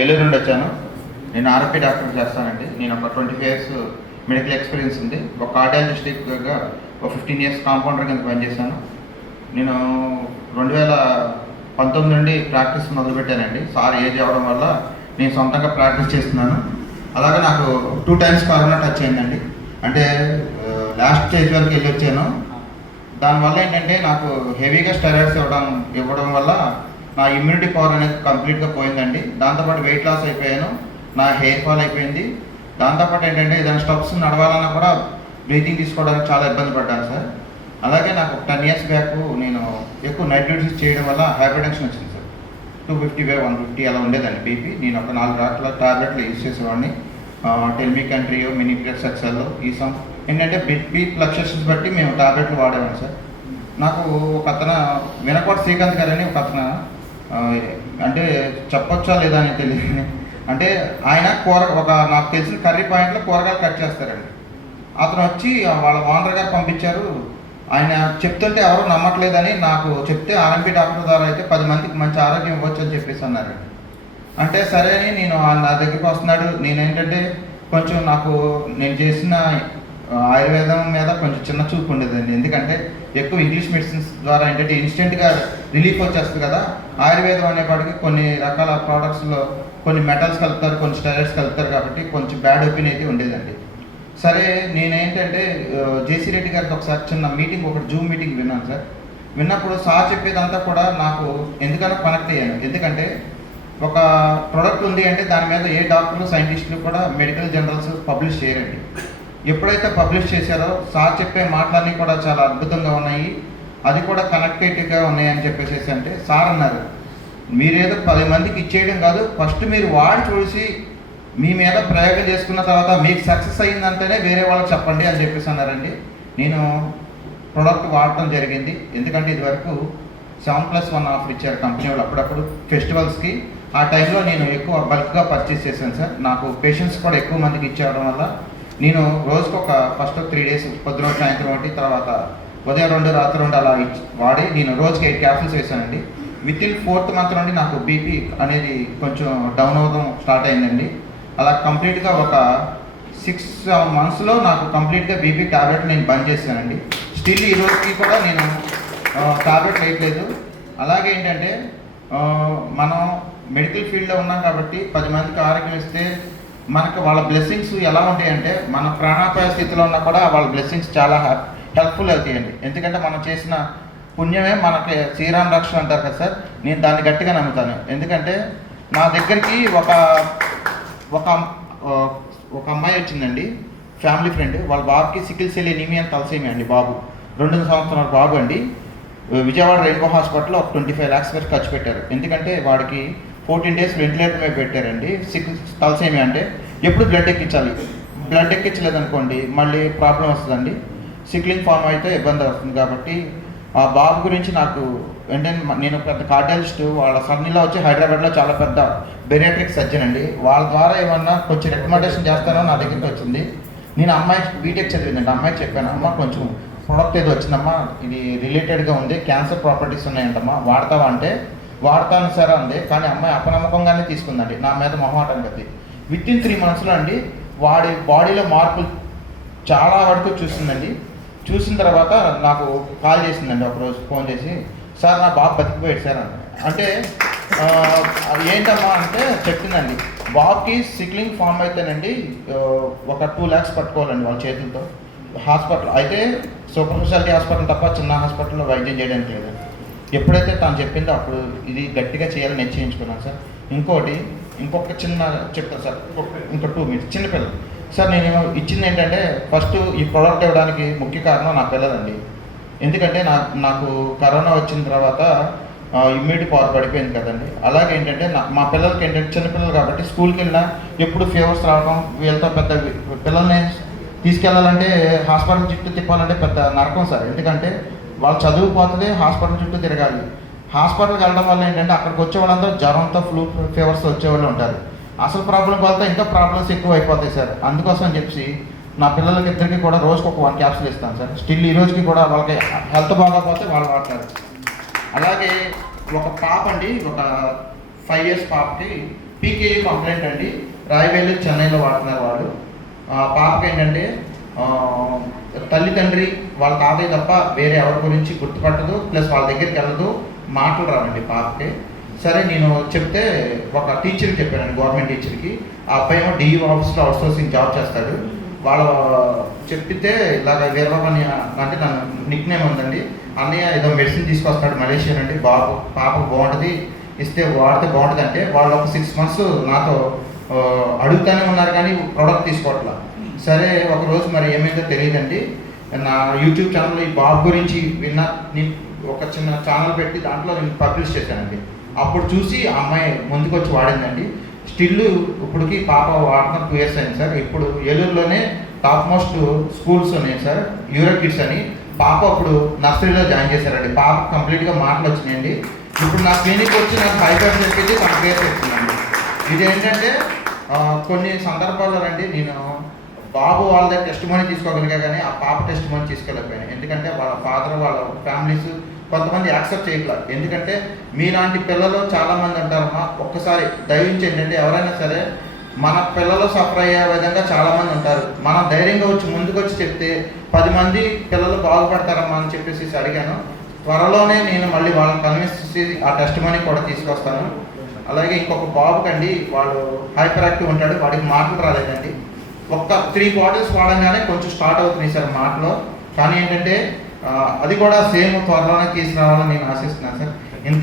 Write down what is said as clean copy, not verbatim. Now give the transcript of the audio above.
ఏలూరు నుండి వచ్చాను. నేను ఆర్ఎంపీ డాక్టర్ చేస్తానండి. నేను ఒక 25 years మెడికల్ ఎక్స్పీరియన్స్ ఉంది. ఒక కార్డియాలజిస్ట్గా ఒక 15 years కాంపౌండర్ కింద పనిచేశాను. నేను 2019 నుండి ప్రాక్టీస్ మొదలుపెట్టానండి. సార్ ఏజ్ అవ్వడం వల్ల నేను సొంతంగా ప్రాక్టీస్ చేస్తున్నాను. అలాగే నాకు 2 times కరోనా టచ్ అయిందండి. అంటే లాస్ట్ స్టేజ్ వరకు వెళ్ళి వచ్చాను. దానివల్ల ఏంటంటే నాకు హెవీగా స్టెరాయిడ్స్ ఇవ్వడం వల్ల నా ఇమ్యూనిటీ పవర్ అనేది కంప్లీట్గా పోయిందండి. దాంతోపాటు వెయిట్ లాస్ అయిపోయాను, నా హెయిర్ ఫాల్ అయిపోయింది. దాంతోపాటు ఏంటంటే ఏదైనా స్టెప్స్ నడవాలన్నా కూడా బ్రీతింగ్ తీసుకోవడానికి చాలా ఇబ్బంది పడ్డాను సార్. అలాగే నాకు 10 years బ్యాక్ నేను ఎక్కువ నైట్ డ్యూటీస్ చేయడం వల్ల హైపర్టెన్షన్ వచ్చింది సార్. 250/150 అలా ఉండేదండి బీపీ. నేను ఒక 4 రకాల టాబ్లెట్లు యూజ్ చేసేవాడిని. టెల్మికంట్రియో, మినిప్రెస్ ఎక్సెల్, ఈసామ్ ఏంటంటే బీపీ ఫ్లక్చుయేషన్స్ బట్టి మేము టాబ్లెట్లు వాడేవాడిని సార్. నాకు ఒక అతను వినకోట శ్రీకాంత్ గారు అని ఒక అతను అంటే చెప్పొచ్చా లేదా అని తెలియదు. అంటే ఆయన నాకు తెలిసిన కర్రీ పాయింట్లో కూరగాయలు కట్ చేస్తారండి. అతను వచ్చి వాళ్ళ ఓనర్ గారు పంపించారు. ఆయన చెప్తుంటే ఎవరు నమ్మట్లేదని నాకు చెప్తే ఆర్ఎంపీ డాక్టర్ ద్వారా అయితే 10 మందికి మంచి ఆరోగ్యం ఇవ్వచ్చు అని చెప్పేసి అన్నారండి. అంటే సరే అని నేను నా దగ్గరికి వస్తున్నాడు. నేనేంటంటే కొంచెం నేను చేసిన ఆయుర్వేదం మీద కొంచెం చిన్న చూపు ఉండేదండి. ఎందుకంటే ఎక్కువ ఇంగ్లీష్ మెడిసిన్స్ ద్వారా ఏంటంటే ఇన్స్టెంట్గా రిలీఫ్ వచ్చేస్తుంది కదా. ఆయుర్వేదం అనేపాటికి కొన్ని రకాల ప్రోడక్ట్స్లో కొన్ని మెటల్స్ కలుపుతారు, కొన్ని స్టెరాయిడ్స్ కలుపుతారు, కాబట్టి కొంచెం బ్యాడ్ ఒపీనియన్ అయితే ఉండేదండి. సరే నేనేంటంటే జేసీ రెడ్డి గారికి ఒకసారి చిన్న మీటింగ్, ఒకటి జూమ్ మీటింగ్ విన్నాను సార్. విన్నప్పుడు సార్ చెప్పేదంతా కూడా నాకు ఎందుకన్నా కనెక్ట్ అయ్యాను. ఎందుకంటే ఒక ప్రోడక్ట్ ఉంది అంటే దాని మీద ఏ డాక్టర్లు, సైంటిస్టులు కూడా మెడికల్ జర్నల్స్ పబ్లిష్ చేయరండి. ఎప్పుడైతే పబ్లిష్ చేశారో సార్ చెప్పే మాటలన్నీ కూడా చాలా అద్భుతంగా ఉన్నాయి, అది కూడా కనెక్టేటివ్గా ఉన్నాయని చెప్పేసి అంటే సార్ అన్నారు, మీరేదో 10 మందికి ఇచ్చేయడం కాదు, ఫస్ట్ మీరు వాడి చూసి మీ మీద ప్రయోగం చేసుకున్న తర్వాత మీకు సక్సెస్ అయిందంటేనే వేరే వాళ్ళకి చెప్పండి అని చెప్పేసి అన్నారండి. నేను ప్రోడక్ట్ వాడటం జరిగింది. ఎందుకంటే ఇదివరకు 7+1 ఆఫర్ ఇచ్చారు కంపెనీ వాళ్ళు అప్పుడప్పుడు ఫెస్టివల్స్కి. ఆ టైంలో నేను ఎక్కువ బల్క్గా పర్చేస్ చేశాను సార్. నాకు పేషెంట్స్ కూడా ఎక్కువ మందికి ఇచ్చేయడం వల్ల నేను రోజుకు ఒక ఫస్ట్ 3 days పొద్దున సాయంత్రం ఒకటి, తర్వాత ఉదయం 2, రాత్రి 2 అలా వాడి నేను రోజుకి 8 capsules వేసానండి. వితిన్ 4th month నుండి నాకు బీపీ అనేది కొంచెం డౌన్ అవ్వడం స్టార్ట్ అయిందండి. అలా కంప్లీట్గా ఒక 6-7 monthsలో నాకు కంప్లీట్గా బీపీ టాబ్లెట్ నేను బంద్ చేశానండి. స్టిల్ ఈ రోజుకి కూడా నేను టాబ్లెట్ వేయట్లేదు. అలాగే ఏంటంటే మనం మెడికల్ ఫీల్డ్లో ఉన్నాం కాబట్టి 10 మందికి ఆరోగ్యం ఇస్తే మనకు వాళ్ళ బ్లెస్సింగ్స్ ఎలా ఉంటాయంటే మన ప్రాణాపాయ స్థితిలో ఉన్నా కూడా వాళ్ళ బ్లెస్సింగ్స్ చాలా హెల్ప్ఫుల్ అవుతాయండి. ఎందుకంటే మనం చేసిన పుణ్యమే మనకి శ్రీరామ రక్ష అంటారు కదా సార్. నేను దాన్ని గట్టిగా నమ్ముతాను. ఎందుకంటే నా దగ్గరికి ఒక అమ్మాయి వచ్చిందండి, ఫ్యామిలీ ఫ్రెండ్. వాళ్ళ బాబుకి సికిల్ సెల్ ఎనీమియా, తలసేమియా అండి. బాబు 2 సంవత్సరాల బాబు అండి. విజయవాడ రెయిన్బో హాస్పిటల్లో ఒక 25 lakhs వరకు ఖర్చు పెట్టారు. ఎందుకంటే వాడికి 14 days వెంటిలేటర్ మీద పెట్టారండి. తలసేమియా అంటే ఎప్పుడు బ్లడ్ ఎక్కించాలి, బ్లడ్ ఎక్కించలేదనుకోండి మళ్ళీ ప్రాబ్లం వస్తుందండి. సిక్లింగ్ ఫామ్ అయితే ఇబ్బంది వస్తుంది. కాబట్టి ఆ బాబు గురించి నాకు ఏంటంటే నేను పెద్ద కార్డియాలజిస్ట్, వాళ్ళ సన్నిలో వచ్చి హైదరాబాద్లో చాలా పెద్ద బెరియాట్రిక్ సర్జన్ అండి. వాళ్ళ ద్వారా ఏమన్నా కొంచెం రికమెండేషన్ చేస్తానో నా దగ్గరికి వచ్చింది. నేను అమ్మాయి బీటెక్ చదివిందండి. అమ్మాయికి చెప్పాను, అమ్మ కొంచెం ప్రోడక్ట్ ఏదో వచ్చిందమ్మా, ఇది రిలేటెడ్గా ఉంది, క్యాన్సర్ ప్రాపర్టీస్ ఉన్నాయంటమ్మా, వాడతావా అంటే వాడతాను సరే అంది. కానీ అమ్మాయి అపనమ్మకంగానే తీసుకుందండి, నా మీద మొహమాటం కదా. వితిన్ 3 monthsలో అండి వాడి బాడీలో మార్పులు చాలా వరకు చూసిందండి. చూసిన తర్వాత నాకు కాల్ చేసిందండి ఒకరోజు ఫోన్ చేసి, సార్ నా బాబు బతికిపోయాడు సార్ అంటే ఏంటమ్మా అంటే చెప్తుందండి, బాబుకి సిక్లింగ్ ఫామ్ అయితేనండి ఒక 2 lakhs పట్టుకోవాలండి వాళ్ళ చేతులతో. హాస్పిటల్ అయితే సూపర్ స్పెషాలిటీ హాస్పిటల్ తప్ప చిన్న హాస్పిటల్లో వైద్యం చేయడానికి లేదు. ఎప్పుడైతే తను చెప్పిందో అప్పుడు ఇది గట్టిగా చేయాలని నిశ్చయించుకున్నాను సార్. ఇంకొక చిన్న చెప్తాను సార్, ఇంకో 2 minutes. చిన్నపిల్లలు సార్, నేను ఇచ్చింది ఏంటంటే ఫస్ట్ ఈ ప్రోడక్ట్ ఇవ్వడానికి ముఖ్య కారణం నా పిల్లలండి. ఎందుకంటే నాకు కరోనా వచ్చిన తర్వాత ఇమ్యూనిటీ పవర్ పడిపోయింది కదండి. అలాగే ఏంటంటే మా పిల్లలకి ఏంటంటే చిన్నపిల్లలు కాబట్టి స్కూల్కి వెళ్ళినా ఎప్పుడు ఫీవర్స్ రావడం, వీళ్ళతో పెద్ద పిల్లల్ని తీసుకెళ్ళాలంటే హాస్పిటల్ చుట్టూ తిప్పాలంటే పెద్ద నరకం సార్. ఎందుకంటే వాళ్ళు చదువుపోతుంది, హాస్పిటల్ చుట్టూ తిరగాలి. హాస్పిటల్కి వెళ్ళడం వల్ల ఏంటంటే అక్కడికి వచ్చే వాళ్ళంతా జ్వరంతో, ఫ్లూ ఫీవర్స్ వచ్చేవాళ్ళు ఉంటారు. అసలు ప్రాబ్లం వల్ల ఇంకా ప్రాబ్లమ్స్ ఎక్కువ అయిపోతాయి సార్. అందుకోసం అని చెప్పి నా పిల్లలకి ఇద్దరికి కూడా రోజుకు ఒక 1 capsule ఇస్తాను సార్. స్టిల్ ఈ రోజుకి కూడా వాళ్ళకి హెల్త్ బాగోకపోతే వాళ్ళు వాడతారు. అలాగే ఒక పాప అండి, ఒక 5 years పాపకి పీకేజీ కంప్లైంట్ అండి. రాయవేలు చెన్నైలో వాడుతున్నారు వాళ్ళు. పాపకి ఏంటంటే తల్లిదండ్రి వాళ్ళ తాతయ్య తప్ప వేరే ఎవరి గురించి గుర్తుపట్టదు, ప్లస్ వాళ్ళ దగ్గరికి వెళ్ళదు, మాటలు రావండి పాపకి. సరే నేను చెప్తే ఒక టీచర్కి చెప్పానండి, గవర్నమెంట్ టీచర్కి. ఆ అబ్బాయి ఏమో డిఈఓ ఆఫీస్లో అవుట్సోర్సింగ్ జాబ్ చేస్తాడు. వాళ్ళ చెప్పితే ఇలాగ వీరబాబు అని అంటే నన్ను నిక్ నేమ్ ఉందండి, అన్నయ్య ఏదో మెడిసిన్ తీసుకొస్తాడు మలేషియా నుండి, పాప బాగుంటుంది, ఇస్తే వాడితే బాగుంటుంది అంటే వాళ్ళు ఒక 6 months నాతో అడుగుతూనే ఉన్నారు కానీ ప్రోడక్ట్ తీసుకోవట్లా. సరే ఒకరోజు మరి ఏమైందో తెలియదండి, నా యూట్యూబ్ ఛానల్లో ఈ బాబు గురించి నేను ఒక చిన్న ఛానల్ పెట్టి దాంట్లో నేను పబ్లిష్ చేశానండి. అప్పుడు చూసి ఆ అమ్మాయి ముందుకు వచ్చి వాడిందండి. స్టిల్ ఇప్పటికి పాప వాడిన 2 years అయింది సార్. ఇప్పుడు ఏలూరులోనే టాప్ మోస్ట్ స్కూల్స్ ఉన్నాయి సార్, యూరో కిడ్స్ అని. పాప అప్పుడు నర్సరీలో జాయిన్ చేశారండి. పాప కంప్లీట్గా మాటలు వచ్చినాయండి. ఇప్పుడు నా క్లినిక్ వచ్చి నాకు హైపర్ చెప్పేసి తన పేరు చెప్తున్నాను. ఇది ఏంటంటే కొన్ని సందర్భాల్లో అండి నేను బాబు వాళ్ళ దగ్గర టెస్ట్ మనీ తీసుకోగలిగా కానీ ఆ పాప టెస్ట్ మనీ తీసుకెళ్ళకపోయాను. ఎందుకంటే వాళ్ళ ఫాదర్ వాళ్ళ ఫ్యామిలీస్ కొంతమంది యాక్సెప్ట్ చేయట్లేదు. ఎందుకంటే మీలాంటి పిల్లలు చాలామంది ఉంటారమ్మా. ఒక్కసారి దయవించి ఏంటంటే ఎవరైనా సరే మన పిల్లలు సఫర్ అయ్యే విధంగా చాలామంది ఉంటారు. మనం ధైర్యంగా వచ్చి ముందుకు వచ్చి చెప్తే 10 మంది పిల్లలు బాగుపడతారమ్మా అని చెప్పేసి అడిగాను. త్వరలోనే నేను మళ్ళీ వాళ్ళని కన్విన్స్ చేసి ఆ టెస్ట్ మనీ కూడా తీసుకొస్తాను. అలాగే ఇంకొక బాబుకండి, వాడు హైపర్ యాక్టివ్ ఉంటాడు, వాడికి మాటలు రాలేదండి. ఒక్క 3 bottles వాడంగానే కొంచెం స్టార్ట్ అవుతున్నాయి సార్ మాటలో. కానీ ఏంటంటే అది కూడా సేమ్ త్వరలోనే తీసుకురావాలని నేను ఆశిస్తున్నాను సార్. ఇంత